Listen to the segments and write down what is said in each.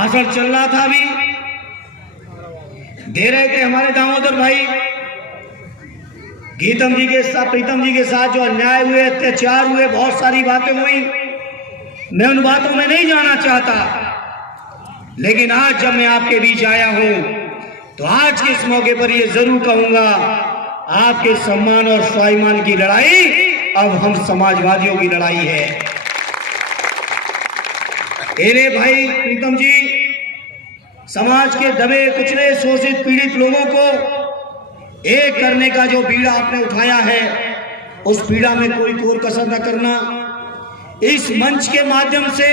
भाषण चल रहा था, अभी दे रहे थे हमारे दामोदर भाई। गीतम जी के साथ, प्रीतम जी के साथ जो अन्याय हुए, अत्याचार हुए, बहुत सारी बातें हुई, मैं उन बातों में नहीं जाना चाहता। लेकिन आज जब मैं आपके बीच आया हूं तो आज के इस मौके पर यह जरूर कहूंगा, आपके सम्मान और स्वाभिमान की लड़ाई अब हम समाजवादियों की लड़ाई है। मेरे भाई प्रीतम जी, समाज के दबे कुचले शोषित पीड़ित लोगों को एक करने का जो बीड़ा आपने उठाया है, उस बीड़ा में कोई कोर कसर न करना। इस मंच के माध्यम से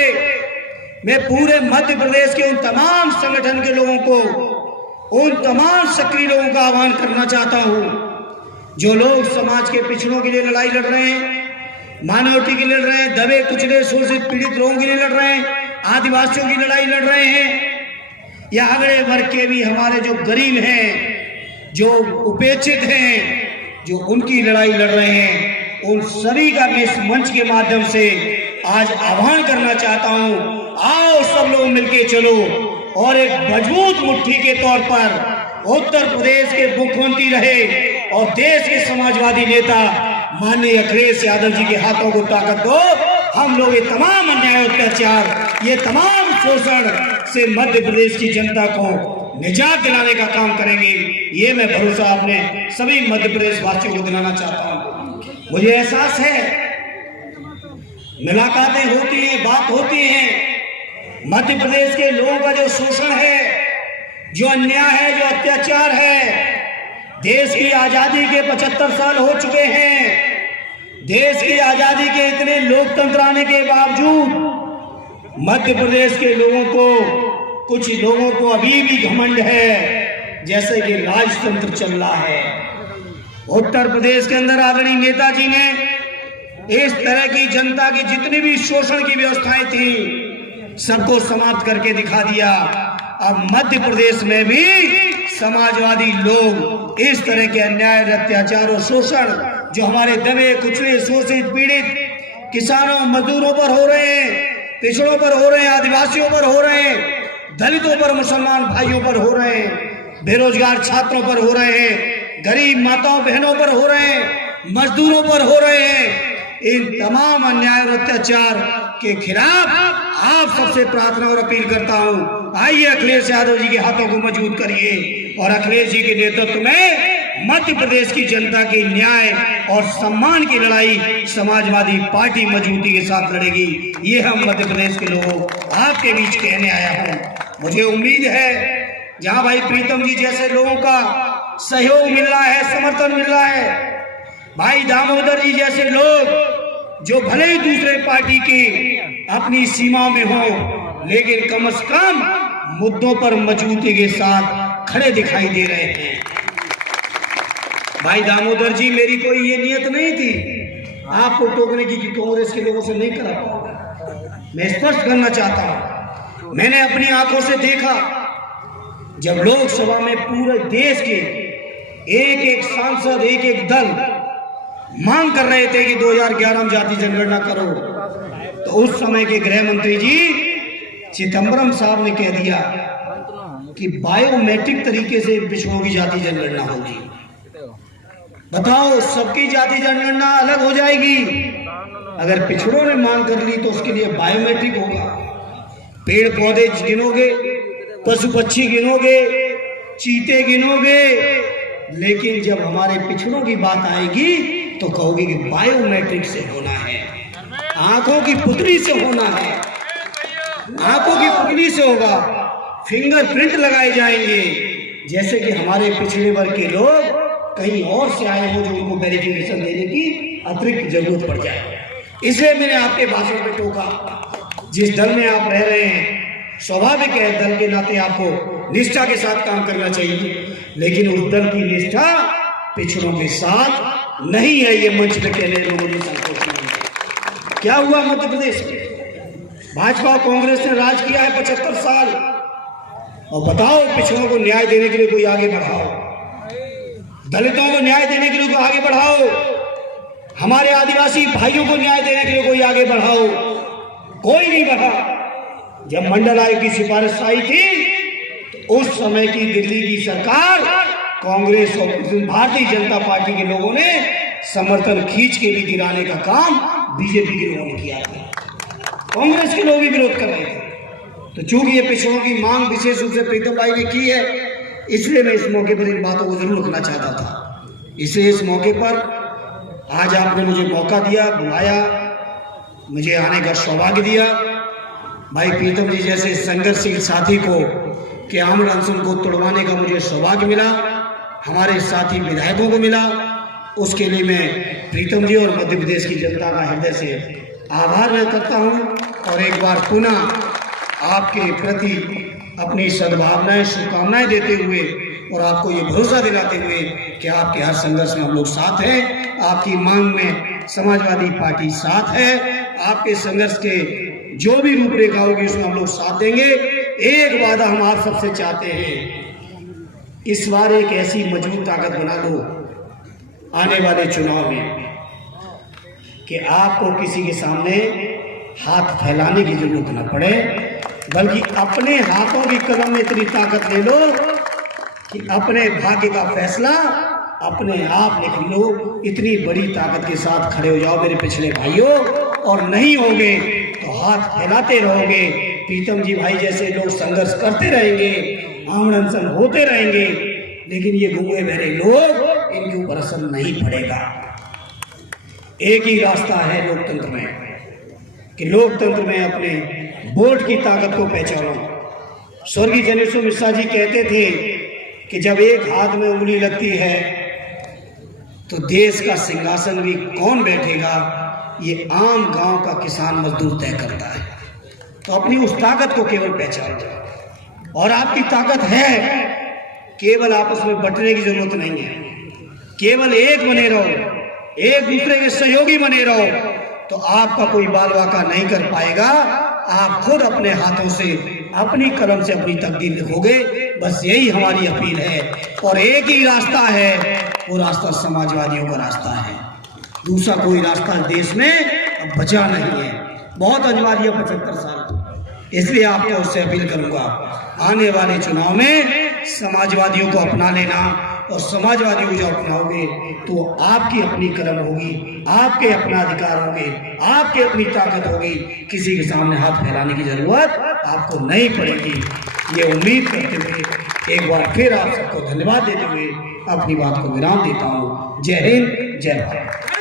मैं पूरे मध्य प्रदेश के उन तमाम संगठन के लोगों को, उन तमाम सक्रिय लोगों का आह्वान करना चाहता हूं जो लोग समाज के पिछड़ों के लिए लड़ाई लड़ रहे हैं, माइनॉरिटी के लिए लड़ रहे हैं, दबे कुचले शोषित पीड़ित लोगों के लिए लड़ रहे हैं, आदिवासियों की लड़ाई लड़ रहे हैं, या अगले वर्ग के भी हमारे जो गरीब हैं, जो उपेक्षित हैं, जो उनकी लड़ाई लड़ रहे हैं, उन सभी का मैं इस मंच के माध्यम से आज आह्वान करना चाहता हूं। आओ सब लोग मिलके चलो और एक मजबूत मुट्ठी के तौर पर उत्तर प्रदेश के मुख्यमंत्री रहे और देश के समाजवादी नेता माननीय अखिलेश यादव जी के हाथों को ताकत दो। हम लोग ये तमाम अन्याय, अत्याचार, ये तमाम शोषण से मध्य प्रदेश की जनता को निजात दिलाने का काम करेंगे। ये मैं भरोसा अपने सभी मध्य प्रदेश वासियों को दिलाना चाहता हूँ। मुझे एहसास है, मुलाकातें होती हैं, बात होती है, मध्य प्रदेश के लोगों का जो शोषण है, जो अन्याय है, जो अत्याचार है, देश की आजादी के 75 साल हो चुके हैं, देश की आजादी के इतने लोकतंत्र आने के बावजूद मध्य प्रदेश के लोगों को, कुछ लोगों को अभी भी घमंड है जैसे कि राजतंत्र चल रहा है। उत्तर प्रदेश के अंदर आदरणीय नेताजी ने इस तरह की जनता की जितनी भी शोषण की व्यवस्थाएं थी सबको समाप्त करके दिखा दिया। अब मध्य प्रदेश में भी समाजवादी लोग इस तरह के अन्याय, अत्याचार और शोषण जो हमारे दबे कुचले शोषित पीड़ित किसानों, मजदूरों पर हो रहे हैं, पिछड़ों पर हो रहे हैं, आदिवासियों पर हो रहे हैं, दलितों पर, मुसलमान भाइयों पर हो रहे हैं, बेरोजगार छात्रों पर हो रहे हैं, गरीब माताओं बहनों पर हो रहे हैं, मजदूरों पर हो रहे हैं। इन तमाम अन्याय और अत्याचार के खिलाफ आप सबसे प्रार्थना और अपील करता हूं, आइए अखिलेश यादव जी के हाथों को मजबूत करिए और अखिलेश जी के नेतृत्व में मध्य प्रदेश की जनता की न्याय और सम्मान की लड़ाई समाजवादी पार्टी मजबूती के साथ लड़ेगी। ये हम मध्य प्रदेश के लोगों आपके बीच कहने आया हूं। मुझे उम्मीद है जहां भाई प्रीतम जी जैसे लोगों का सहयोग मिल रहा है, समर्थन मिल रहा है, भाई दामोदर जी जैसे लोग जो भले ही दूसरे पार्टी की अपनी सीमा में हो, लेकिन कम से कम मुद्दों पर मजबूती के साथ खड़े दिखाई दे रहे हैं। भाई दामोदर जी, मेरी कोई ये नियत नहीं थी आपको टोकने की कि कांग्रेस के लोगों से नहीं करा पाऊंगा। मैं स्पष्ट करना चाहता हूं, मैंने अपनी आंखों से देखा जब लोकसभा में पूरे देश के एक एक सांसद, एक एक दल मांग कर रहे थे कि 2011 में जाति जनगणना करो, तो उस समय के गृह मंत्री जी चिदंबरम साहब ने कह दिया कि बायोमेट्रिक तरीके से पिछड़ों की जाति जनगणना होगी। बताओ, सबकी जाति जनगणना अलग हो जाएगी, अगर पिछड़ों ने मांग कर ली तो उसके लिए बायोमेट्रिक होगा। पेड़ पौधे गिनोगे, पशु पक्षी गिनोगे, चीते गिनोगे, लेकिन जब हमारे पिछड़ों की बात आएगी तो कहोगे कि बायोमेट्रिक से होना है, आंखों की पुतली से होना है, आंखों की पुतली से होगा, फिंगरप्रिंट लगाए जाएंगे, जैसे कि हमारे पिछड़े वर्ग के लोग कहीं और से आए हो जो उनको वेरिफिकेशन देने की अतिरिक्त जरूरत पड़ जाए। इसलिए मैंने आपके भाषण में टोका, जिस दल में आप रह रहे हैं स्वाभाविक है, दल के नाते आपको निष्ठा के साथ काम करना चाहिए, लेकिन उस दल की निष्ठा पिछड़ों के साथ नहीं है। ये मंच पे कहने में मुझे संतोष नहीं है। क्या हुआ मध्य प्रदेश में? भाजपा और कांग्रेस ने राज किया है 75 साल, और बताओ पिछड़ों को न्याय देने के लिए कोई आगे बढ़ाओ, दलितों को न्याय देने के लिए कोई आगे बढ़ाओ, हमारे आदिवासी भाइयों को न्याय देने के लिए कोई आगे बढ़ाओ, कोई नहीं बढ़ा। जब मंडल आयोग की सिफारिश आई थी तो उस समय की दिल्ली की सरकार, कांग्रेस और भारतीय जनता पार्टी के लोगों ने समर्थन खींच के भी गिराने का काम बीजेपी के लोगों ने किया था। कांग्रेस के लोग भी विरोध कर रहे थे। तो चूंकि ये पिछड़ों की मांग विशेष रूप से प्रीतम भाई ने की है, इसलिए मैं इस मौके पर इन बातों को जरूर रखना चाहता था। इसलिए इस मौके पर आज आपने मुझे मौका दिया, बुलाया, मुझे आने का सौभाग्य दिया। भाई प्रीतम जी जैसे संघर्षशील साथी को के आमरण अनशन को तोड़वाने का मुझे सौभाग्य मिला, हमारे साथी विधायकों को मिला। उसके लिए मैं प्रीतम जी और मध्य प्रदेश की जनता का हृदय से आभार व्यक्त करता हूं और एक बार पुनः आपके प्रति अपनी सद्भावनाएं, शुभकामनाएं देते हुए और आपको ये भरोसा दिलाते हुए कि आपके हर संघर्ष में हम लोग साथ हैं, आपकी मांग में समाजवादी पार्टी साथ है, आपके संघर्ष के जो भी रूपरेखा होगी उसमें हम लोग साथ देंगे। एक वादा हम आप सबसे चाहते हैं, इस बार एक ऐसी मजबूत ताकत बना दो आने वाले चुनाव में कि आपको किसी के सामने हाथ फैलाने की जरूरत न पड़े, बल्कि अपने हाथों की कलम में इतनी ताकत ले लो कि अपने भाग्य का फैसला अपने आप लिख लो। इतनी बड़ी ताकत के साथ खड़े हो जाओ मेरे पिछले भाइयों, और नहीं होगे तो हाथ फैलाते रहोगे। प्रीतम जी भाई जैसे लोग संघर्ष करते रहेंगे, आमरण अनशन होते रहेंगे, लेकिन ये गूंगे बहरे लोग, इनके ऊपर असर नहीं पड़ेगा। एक ही रास्ता है लोकतंत्र में कि लोकतंत्र में अपने वोट की ताकत को पहचानो। स्वर्गीय जनेश्वर मिश्रा जी कहते थे कि जब एक हाथ में उंगली लगती है तो देश का सिंहासन भी कौन बैठेगा, ये आम गांव का किसान मजदूर तय करता है। तो अपनी उस ताकत को केवल पहचानो, और आपकी ताकत है, केवल आपस में बंटने की जरूरत नहीं है। केवल एक बने रहो, एक दूसरे के सहयोगी बने रहो, तो आपका कोई बाल वाका नहीं कर पाएगा। आप खुद अपने हाथों से, अपनी कलम से अपनी तकदीर लिखोगे। बस यही हमारी अपील है, और एक ही रास्ता है, वो रास्ता समाजवादियों का रास्ता है। दूसरा कोई रास्ता देश में अब बचा नहीं है। बहुत अनिवार्य है 75 साल। इसलिए आपको उससे अपील करूंगा, आने वाले चुनाव में समाजवादियों को अपना लेना, और समाजवादियों को जो अपनाओगे तो आपकी अपनी कलम होगी, आपके अपना अधिकार होंगे, आपकी अपनी ताकत होगी। किसी के सामने हाथ फैलाने की जरूरत आपको नहीं पड़ेगी। ये उम्मीद करते हुए एक बार फिर आप सबको धन्यवाद देते हुए अपनी बात को विराम देता हूँ। जय हिंद, जय भारत।